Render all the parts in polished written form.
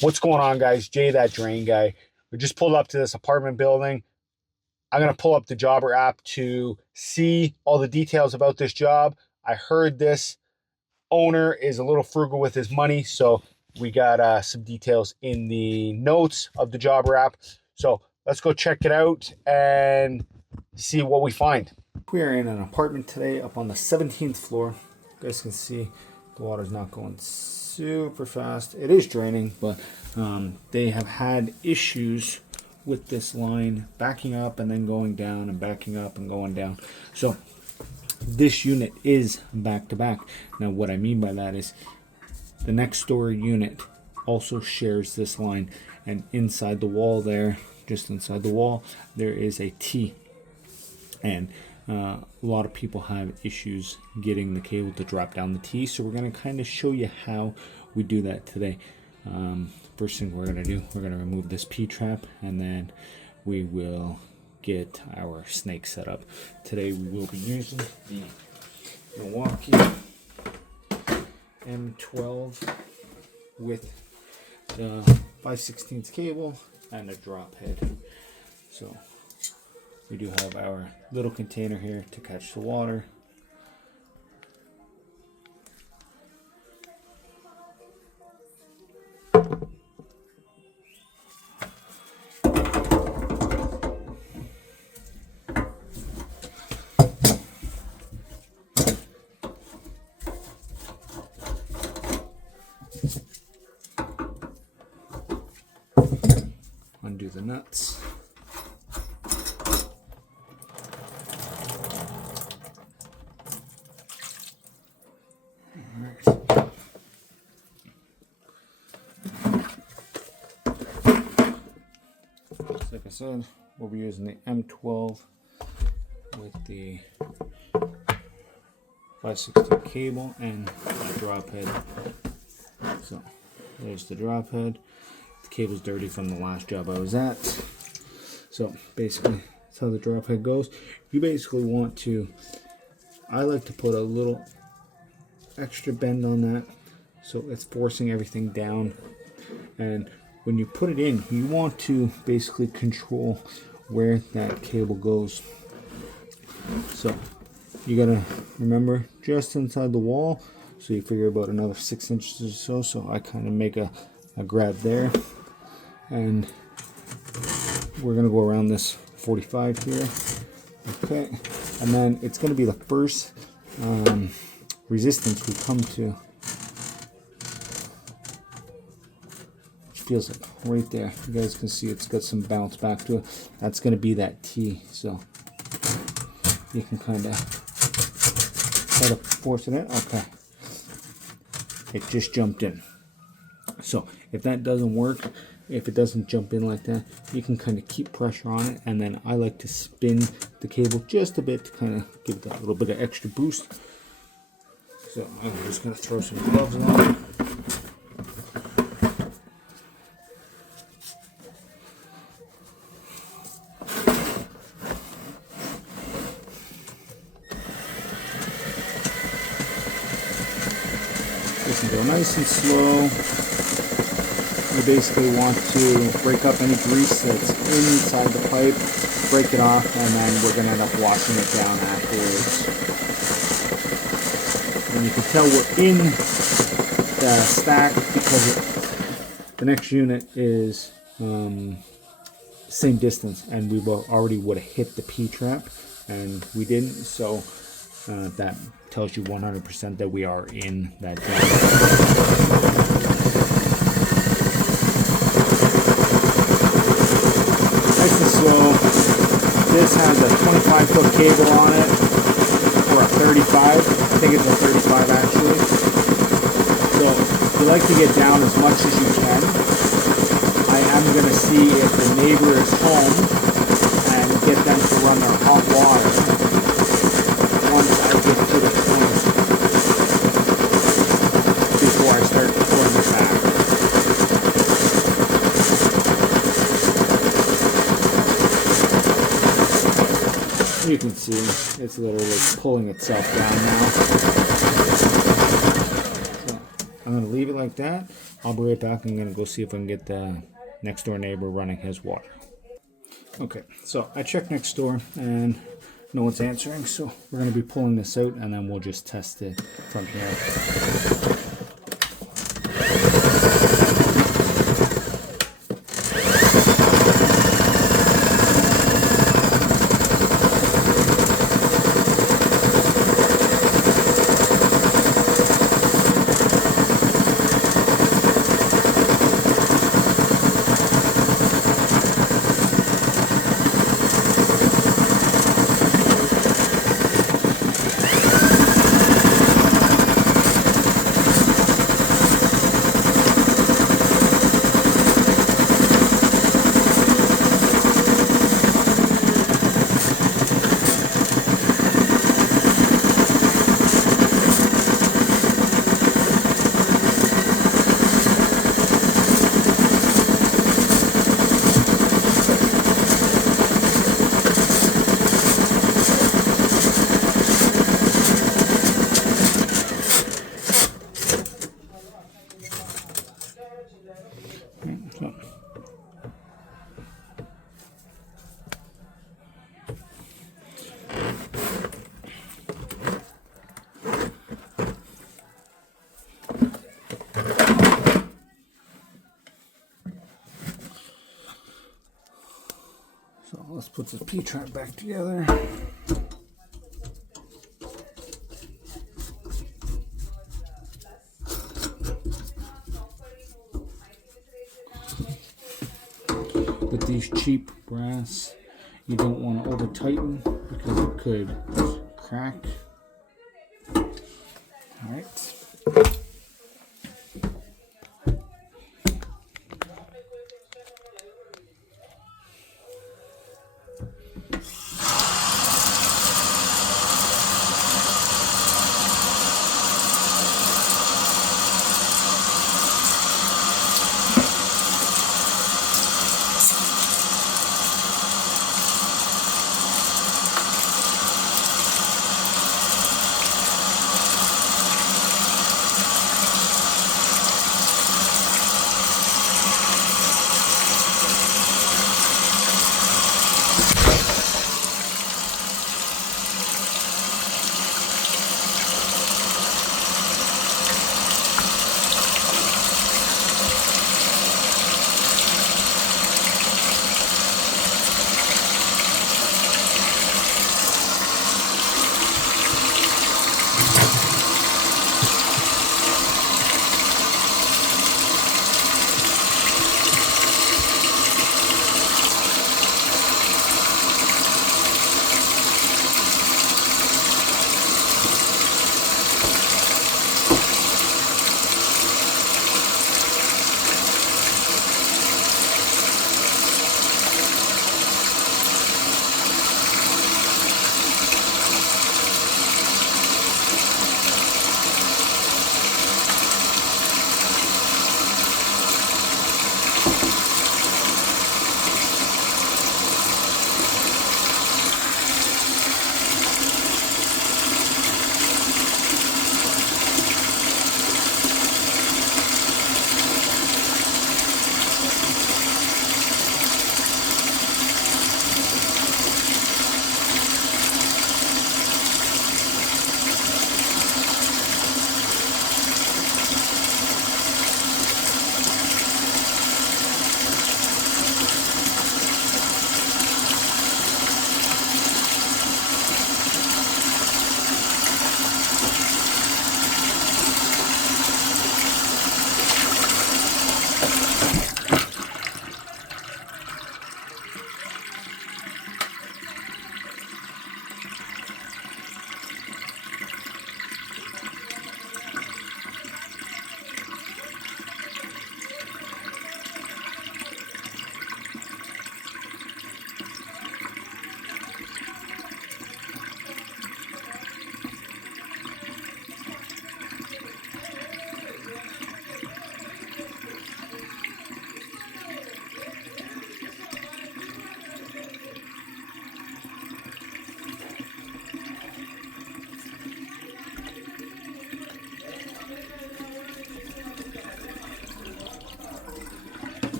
What's going on, guys? Jay, that drain guy. We just pulled up to this apartment building. I'm going to pull up the jobber app to see all the details about this job. I heard this owner is a little frugal with his money, so we got some details in the notes of the jobber app. So let's go check it out and see what we find. We are in an apartment today up on the 17th floor. You guys can see the water's not going super fast. It is draining, but they have had issues with this line backing up and then going down and backing up and going down. So this unit is back to back. Now what I mean by that is the next door unit also shares this line, and inside the wall there, just inside the wall, there is a T. And a lot of people have issues getting the cable to drop down the T, so we're going to kind of show you how we do that today. First thing we're going to do, we're going to remove this P-trap, and then we will get our snake set up. Today we will be using the Milwaukee M12 with the 5/16 cable and a drop head. So we do have our little container here to catch the water. Undo the nuts. Like I said, we'll be using the M12 with the 5/16 cable and a drop head. So there's the drop head. The cable's dirty from the last job I was at. So basically that's how the drop head goes. You basically want to, I like to put a little extra bend on that so it's forcing everything down. And when you put it in, you want to basically control where that cable goes. So you gotta remember just inside the wall, so you figure about another 6 inches or so. So I kind of make a grab there, and we're gonna go around this 45 here. Okay, and then it's gonna be the first resistance we come to. Feels like right there. You guys can see it's got some bounce back to it. That's going to be that T. So you can kind of try to force it in. Okay. It just jumped in. So if that doesn't work, if it doesn't jump in like that, you can kind of keep pressure on it. And then I like to spin the cable just a bit to kind of give that little bit of extra boost. So I'm just going to throw some gloves on. This can go nice and slow. You basically want to break up any grease that's inside the pipe, break it off, and then we're going to end up washing it down afterwards. And you can tell we're in the stack because the next unit is same distance, and we already would have hit the P-trap, and we didn't, so that tells you 100% that we are in that zone. Nice and slow. This has a 25-foot cable on it, or a 35. I think it's a 35 actually. So you like to get down as much as you can. I am going to see if the neighbor is home and get them to run their hot water once I get to the point before I start pulling it back. You can see it's literally pulling itself down now. So I'm going to leave it like that. I'll be right back. I'm going to go see if I can get the next door neighbor running his water. Okay, so I checked next door and no one's answering, so we're going to be pulling this out and then we'll just test it from here. So let's put this P-trap back together. With these cheap brass, you don't want to over tighten because it could crack. All right.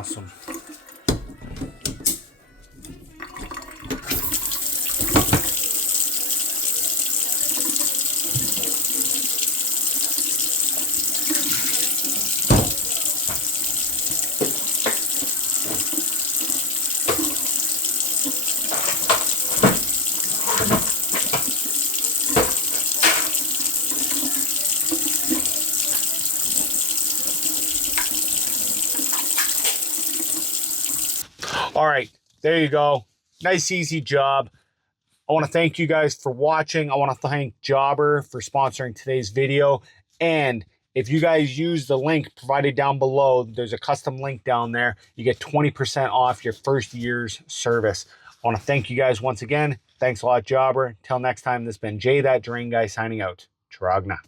Awesome. All right, there you go. Nice, easy job. I want to thank you guys for watching. I want to thank Jobber for sponsoring today's video. And if you guys use the link provided down below, there's a custom link down there. You get 20% off your first year's service. I want to thank you guys once again. Thanks a lot, Jobber. Till next time, this has been Jay That Drain Guy signing out. Trogna.